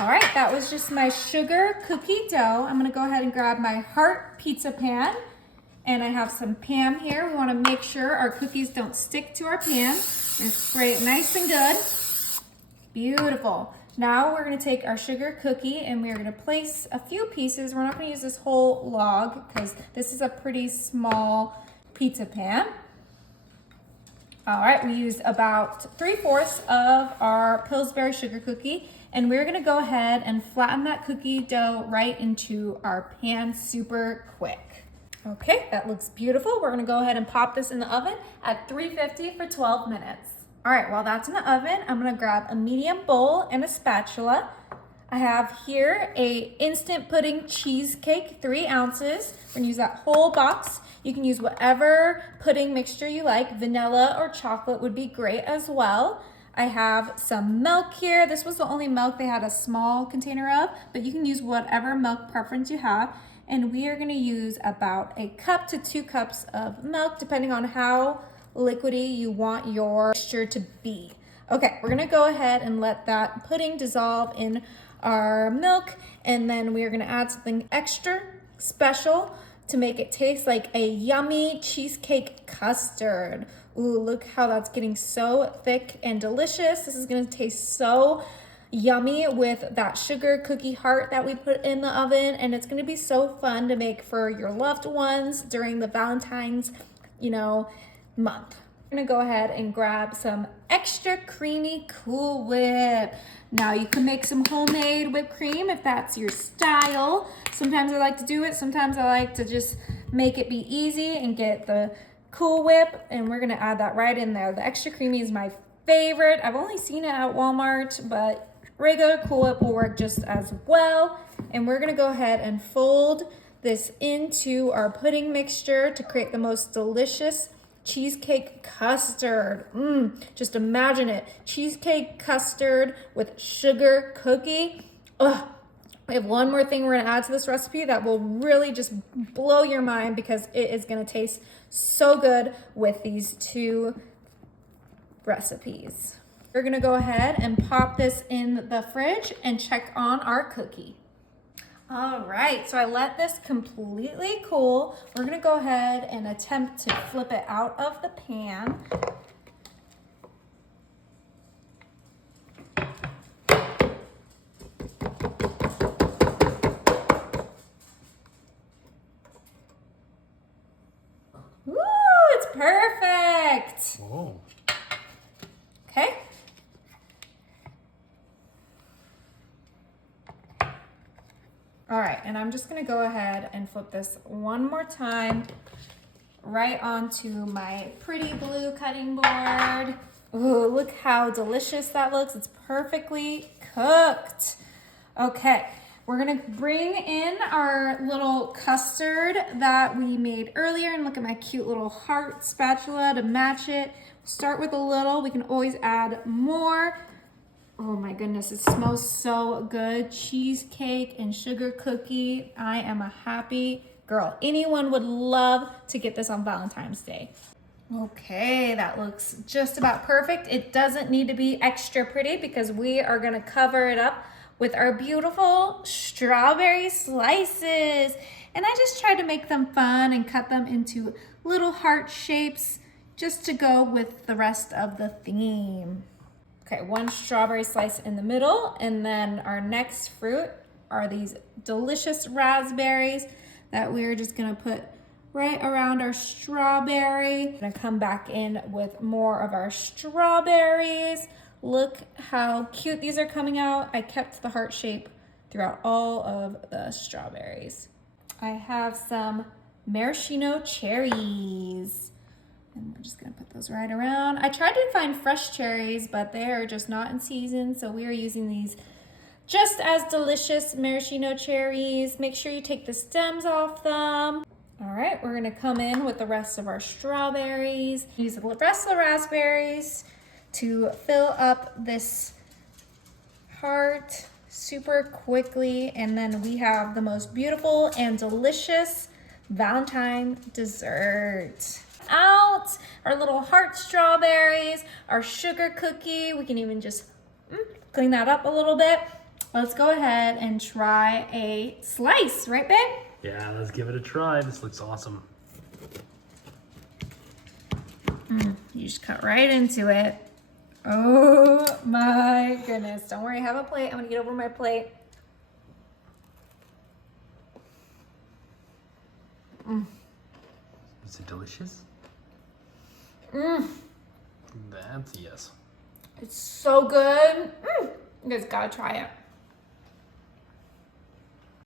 All right, that was just my sugar cookie dough. I'm gonna go ahead and grab my heart pizza pan. And I have some Pam here. We wanna make sure our cookies don't stick to our pan. And spray it nice and good. Beautiful. Now we're gonna take our sugar cookie and we're gonna place a few pieces. We're not gonna use this whole log because this is a pretty small pizza pan. All right, we used about 3/4 of our Pillsbury sugar cookie, and we're gonna go ahead and flatten that cookie dough right into our pan super quick. Okay, that looks beautiful. We're gonna go ahead and pop this in the oven at 350 for 12 minutes. All right, while that's in the oven, I'm gonna grab a medium bowl and a spatula. I have here a instant pudding cheesecake, 3 ounces. We're gonna use that whole box. You can use whatever pudding mixture you like. Vanilla or chocolate would be great as well. I have some milk here. This was the only milk they had a small container of, but you can use whatever milk preference you have. And we are gonna use about 1 cup to 2 cups of milk, depending on how liquidy you want your mixture to be. Okay, we're gonna go ahead and let that pudding dissolve in our milk, and then we are gonna add something extra special to make it taste like a yummy cheesecake custard. Ooh, look how that's getting so thick and delicious. This is gonna taste so yummy with that sugar cookie heart that we put in the oven, and it's gonna be so fun to make for your loved ones during the Valentine's, month. I'm gonna go ahead and grab some extra creamy Cool Whip. Now you can make some homemade whipped cream if that's your style. Sometimes I like to do it, sometimes I like to just make it be easy and get the Cool Whip, and we're gonna add that right in there. The extra creamy is my favorite. I've only seen it at Walmart, but regular Cool Whip will work just as well. And we're gonna go ahead and fold this into our pudding mixture to create the most delicious cheesecake custard. Just imagine it. Cheesecake custard with sugar cookie. Ugh. We have one more thing we're gonna add to this recipe that will really just blow your mind because it is gonna taste so good with these 2 recipes. We're gonna go ahead and pop this in the fridge and check on our cookie. All right, so I let this completely cool. We're gonna go ahead and attempt to flip it out of the pan. Woo, it's perfect. Oh. Okay. All right, and I'm just gonna go ahead and flip this one more time right onto my pretty blue cutting board. Ooh, look how delicious that looks. It's perfectly cooked. Okay, we're gonna bring in our little custard that we made earlier, and look at my cute little heart spatula to match it. Start with a little, we can always add more. Oh my goodness, it smells so good. Cheesecake and sugar cookie. I am a happy girl. Anyone would love to get this on Valentine's Day. Okay, that looks just about perfect. It doesn't need to be extra pretty because we are gonna cover it up with our beautiful strawberry slices. And I just tried to make them fun and cut them into little heart shapes just to go with the rest of the theme. Okay, 1 strawberry slice in the middle, and then our next fruit are these delicious raspberries that we're just gonna put right around our strawberry. I'm gonna come back in with more of our strawberries. Look how cute these are coming out. I kept the heart shape throughout all of the strawberries. I have some maraschino cherries. And we're just gonna put those right around. I tried to find fresh cherries, but they are just not in season, so we are using these just as delicious maraschino cherries. Make sure you take the stems off them. All right, we're gonna come in with the rest of our strawberries. Use the rest of the raspberries to fill up this heart super quickly, and then we have the most beautiful and delicious Valentine dessert. Out our little heart strawberries, our sugar cookie. We can even just clean that up a little bit. let's go ahead and try a slice, right, babe? Yeah, let's give it a try. This looks awesome. You just cut right into it. Oh my goodness. Don't worry, I have a plate. I'm gonna get over my plate. Is it delicious? That's a yes. It's so good. You guys gotta try it.